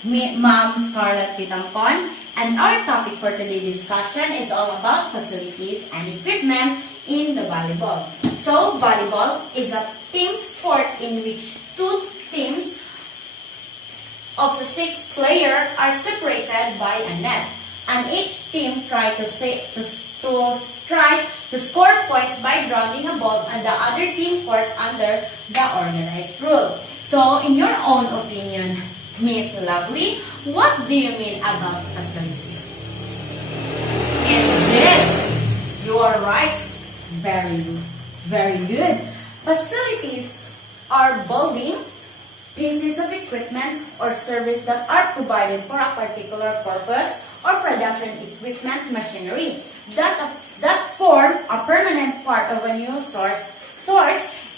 Ma'am Scarlett Pitampon, and our topic for today's discussion is all about facilities and equipment in the volleyball. So, volleyball is a team sport in which two teams of the 6 players are separated by a net, and each team try to score points by driving a ball on the other team court under the organized rule. So, in your own opinion, Miss Lovely, what do you mean about facilities? Indeed, you are right. Very good. Facilities are building pieces of equipment or service that are provided for a particular purpose or production equipment machinery that form a permanent part of a new source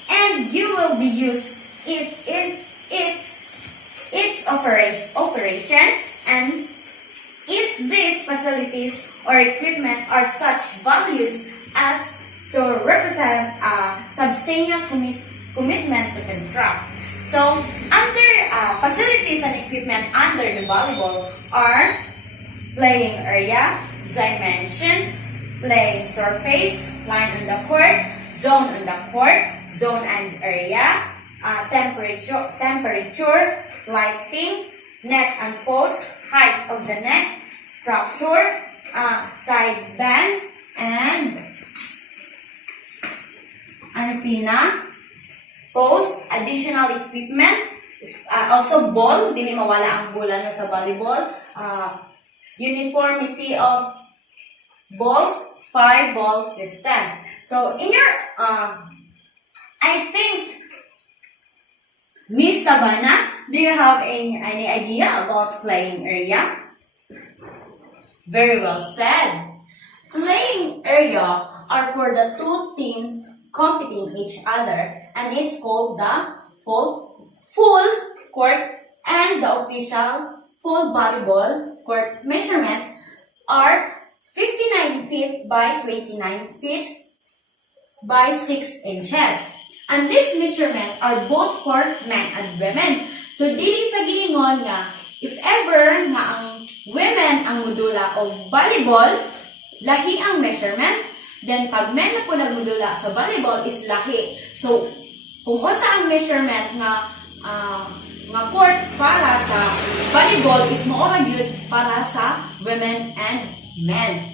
and you will be used its operation, and if these facilities or equipment are such values as to represent a substantial commitment to construct. So, under facilities and equipment under the volleyball are playing area, dimension, playing surface, line on the court, zone on the court, zone and area, temperature, lighting, net and post, height of the net, structure, side bands, and antenna, post, additional equipment, also ball, hindi mawala ang bola na sa volleyball, uniformity of balls, 5-ball system. So, in your, I think, Miss Savannah, do you have any idea about playing area? Very well said. Playing area are for the two teams competing each other, and it's called the full court, and the official full volleyball court measurements are 59 feet by 29 feet by 6 inches. And these measurements are both for men and women. So, dili sa giningon nga, if ever nga ang women ang mudula o volleyball, lahi ang measurement, then pag men na po nagmudula sa volleyball is lahi. So, kung unsa ang measurement nga court para sa volleyball is moora gyud para sa women and men.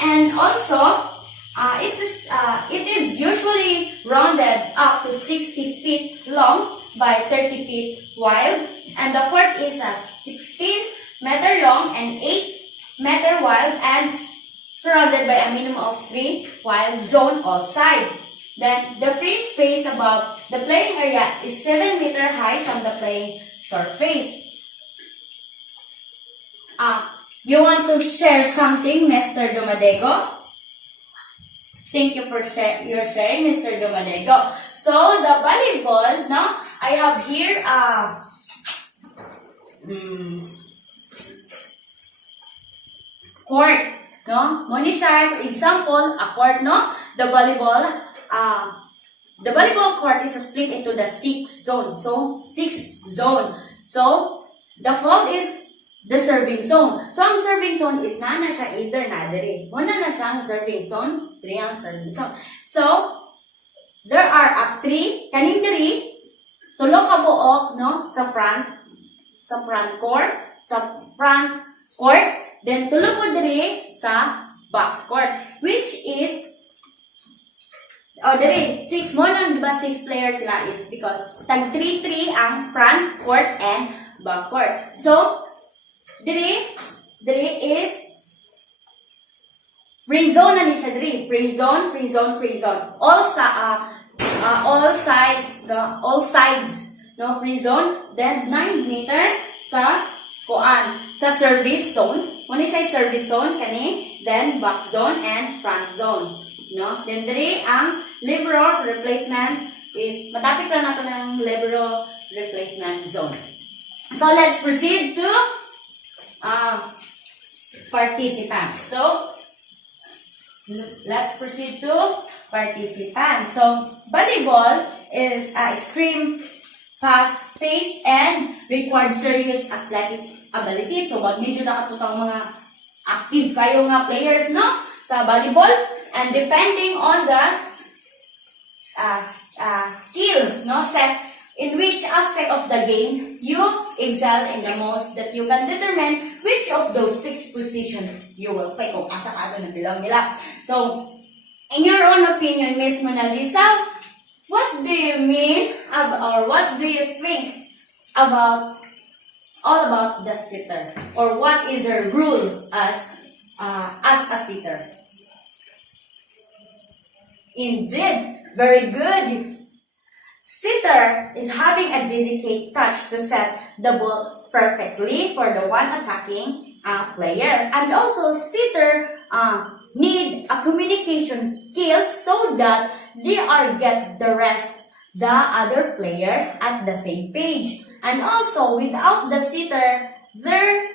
And also, it is usually rounded up to 60 feet long by 30 feet wide, and the court is 16-meter long and 8-meter wide and surrounded by a minimum of 3 wide zone all sides. Then, the free space above the playing area is 7-meter high from the playing surface. You want to share something, Mr. Dumadego? Thank you for your sharing, Mr. Dumadego. So, the volleyball, no? I have here court, no? Muna siya, for example, a court, no? The volleyball court is split into the 6 zone. So, 6 zone. So, the fault is the serving zone. So, ang serving zone is na siya either na diri. Muna na siya ang serving zone, 3 ang serving zone. So, there are 3, kaning diri, tulo ka buok, no, sa front court, then tulo po diri sa back court, which is, diri, 6 mo nang, diba, 6 players sila is because tag 3-3 ang front court and back court. So, Diri is free zone na siya diri. Free zone. All sides, no, free zone. Then 9 meter sa service zone. Muna siya service zone kani, then back zone and front zone, no? Then diri ang libero replacement is matapik lang nato ng libero replacement zone. So let's proceed to participants. So, let's proceed to participants. So, volleyball is extreme fast-paced and required serious athletic ability. So, wag medyo nakatutang mga active kayo nga players, no? Sa volleyball. And depending on the skill, no? Set in which aspect of the game you excel in the most, that you can determine which of those 6 positions you will play. Kung asa ka ito na bilang nila. So, in your own opinion, Miss Mona Lisa, what do you mean or what do you think about all about the sitter? Or what is the rule as a sitter? Indeed, very good. Sitter is having a dedicated touch to set the ball perfectly for the one attacking player. And also, sitter need a communication skill so that they are get the other player at the same page. And also, without the sitter, there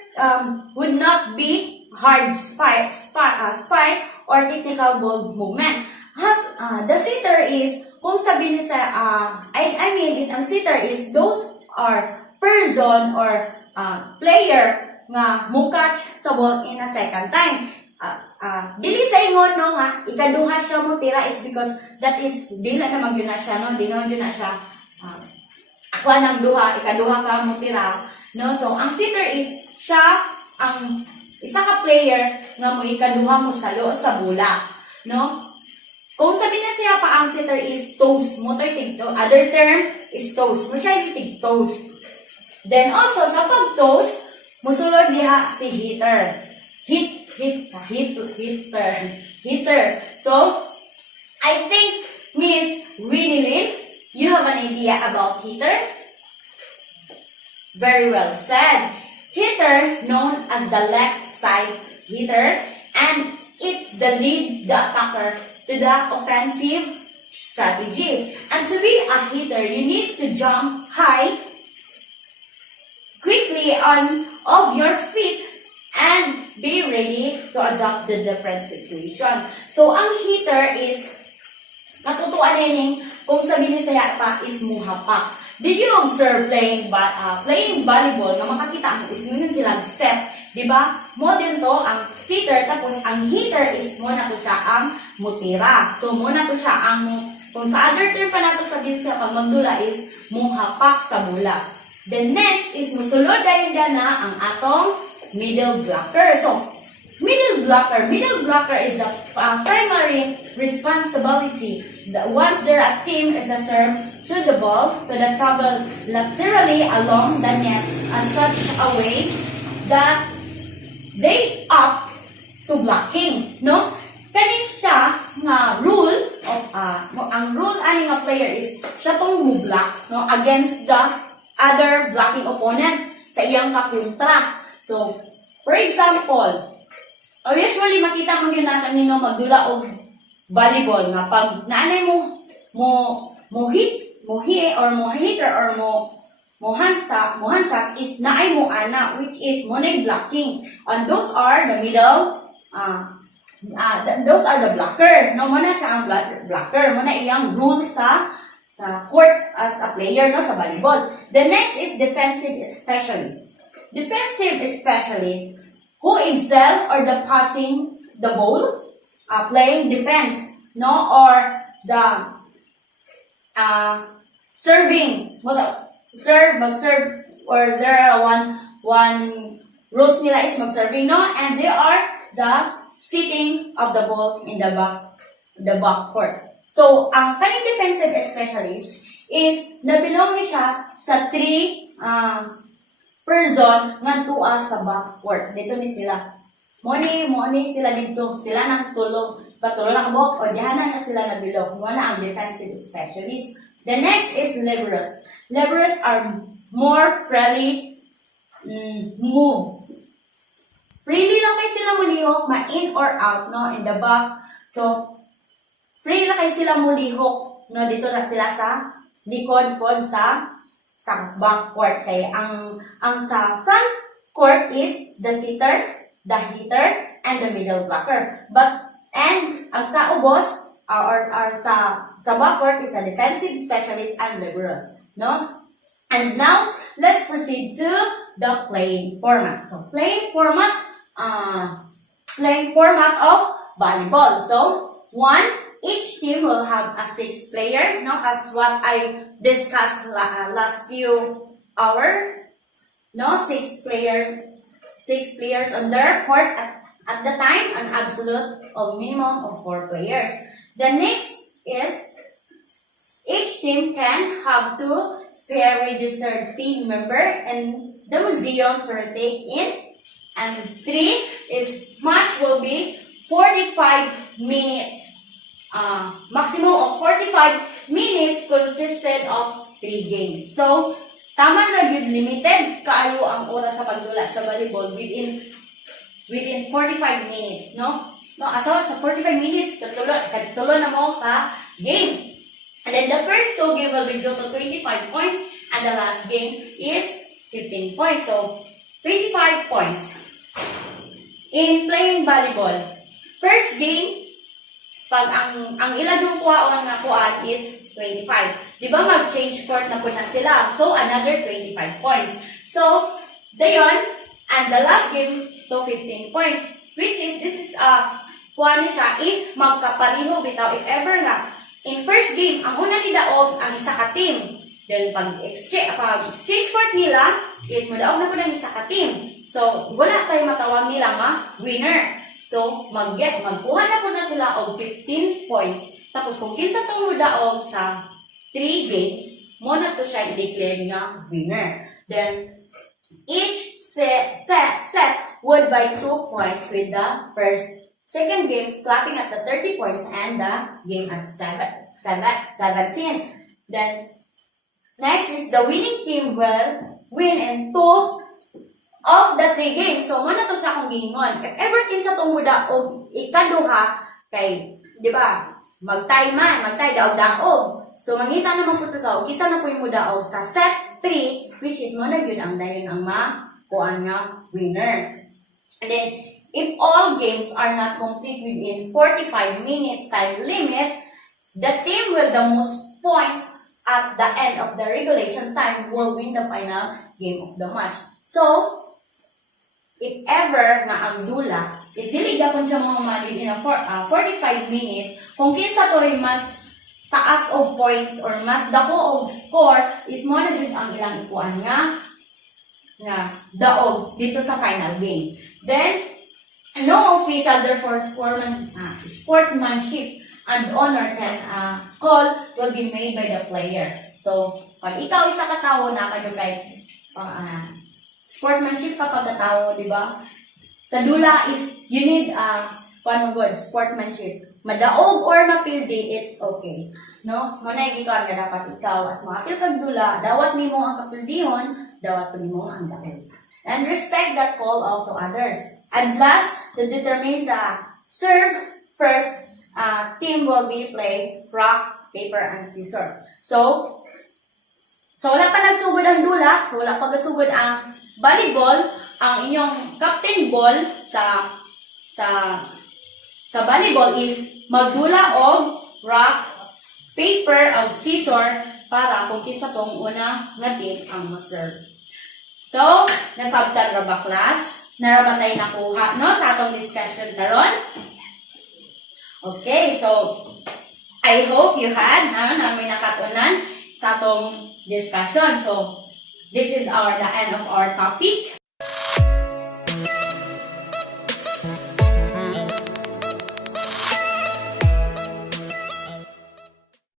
would not be hard spike or technical ball movement. The sitter is, kung sabihin sa, ang sitter is those are person or player nga mukatch sa ball in a second time. Dili sa ingon, no, nga, ikaduha siya mo tira is because that is, dili na magyun na siya, no, di na magyun na siya, ako ng duha, ikaduha ka mo tira, no, so, ang sitter is, siya, ang isa ka player nga mo ikaduha mo salo sa bola, no. Kung sabi niya siya pa, ang sitter is toast mo, other term is toast. Mo siya yung toast. Then also, sa pag-toast, musulod diha si hitter. Hitter. So, I think, Miss Winnie Lynn, you have an idea about hitter? Very well said. Hitter, known as the left side hitter, and it's the lead the attacker to the offensive strategy. And to be a hitter, you need to jump high, quickly on of your feet, and be ready to adapt the different situation. So, ang hitter is, matutuan nining kung sabihin saya pa is muhapak. Did you observe playing volleyball na makakita mo is yun silang set? Diba? Mo din to ang sitter, tapos ang hitter is mo na to siya ang mutira. So, mo na to siya ang, kung sa other term pa na to sabihin sa pag magdula is muhapak sa bola. The next is musulod dahil na ang atong middle blocker. So, middle blocker is the primary responsibility. Once their team is the serve to the ball, to the travel laterally along the net as such a way that they opt to blocking, no? Kani siya nga rule of ang rule ani nga player is siya tong mo-block, no, against the other blocking opponent sa iyang kakontra. So, for example, usually makita mo gyud natin nino magdula og volleyball nga pag naanay mo hit or mo hitter or mo hansak is naay mo ana, which is mo na blocking, and those are the middle those are the blocker, no, mo na sa ang blocker, mo na iyang rule sa court as a player, no, sa volleyball. The next is defensive specialist who excel or the passing the ball, playing defense, no, or the serving, mag-serve, or there are one rules nila is mag-serving, no, and they are the sitting of the ball in the back court. So, ang kaning defensive specialist is nabilong siya sa 3 person nga tuwa sa back court. Dito ni sila. Moni sila dito. Sila nang patulo lang bok, o diyan na sila nabilong. Muna ang defensive specialist. The next is liberos. Liberos are more freely move. Freely lang kayo sila mulihok, ma-in or out, no, in the back. So, free lang kayo sila mulihok, no, dito na sila sa likod sa back court. Kaya ang sa front court is the sitter, the hitter, and the middle blocker. And ang sa ubos, or sa back court is a defensive specialist and liberos, no? And now, let's proceed to the playing format. So, playing format of volleyball. So, each team will have a 6 player, no, as what I discussed last few hours, no, 6 players on their court at the time, an absolute of minimum of 4 players. The next is each team can have 2 spare registered team member in the museum to rotate in. And 3 is match will be 45 minutes. Maximum of 45 minutes consisted of 3 games. So, tama na yun, limited kaayo ang oras sa pagdula sa volleyball within 45 minutes, no? No, asawa sa 45 minutes, katulo na mo ka game. And then the first 2 game will be due to 25 points and the last game is 15 points. So, 25 points. In playing volleyball, first game, pag ang ilan yung kuha o ang nakuhaan is 25. Di ba mag-change court na po na sila? So, another 25 points. So, dayon, and the last game to 15 points. Which is, this is, kuha niya siya if magkapariho bitaw, if ever nga. In first game, ang una ni daog ang isa ka team. Then, pag exchange court nila, is madaog na po ng isa ka team. So, wala tayo matawag nila nga winner. So, magkuha na po na sila og 15 points. Tapos, kung kinsa itong daog sa 3 games, mo na to siya i-declare nga winner. Then, each set would buy 2 points with the second game clapping at the 30 points and the game at 17. Then, next is the winning team will win in 2 of the 3 games. So, muna to siya kung gingon. If ever kinsa tumuda o ikaduha, kay, di ba, magtay daog-daog. So, mangita naman po ito sa, kisa na po yung mudaog sa set 3, which is muna yun ang dayon ang makuan nga winner. And then, if all games are not complete within 45 minutes time limit, the team with the most points at the end of the regulation time will win the final game of the match. So, if ever na ang dula is dili gyapon siya mga malin in a 45 minutes, kung kinsa to'y mas taas og points or mas dako og score is mo na jud ang ilang ikuan nga daog dito sa final game. Then, no official therefore sportsmanship and honor can call will be made by the player. So, pag ikaw isa ka tawo na kayo kay sportsmanship kapag katawo, di ba? Sa dula is, you need, sportsmanship. Madaog or mapildi, it's okay. No? Manay gito nga dapat ikaw, as mapil kag dula, dawat nimo ang kapildihon, dawat nimo ang daog. And respect that call out to others. And last, to determine the serve first, team will be play rock, paper, and scissors. So wala pa nagsugod ang dula, so wala pa nagsugod ang volleyball, ang inyong captain ball sa volleyball is magdula og rock, paper, og scissor para kung kinsa tong una nga team ang ma-serve. So, nasabtan ra ba class? Naraman tayo nakuha, no, sa atong discussion karon? Okay, so I hope you had na may nakatunan sa atong discussion. So, this is the end of our topic.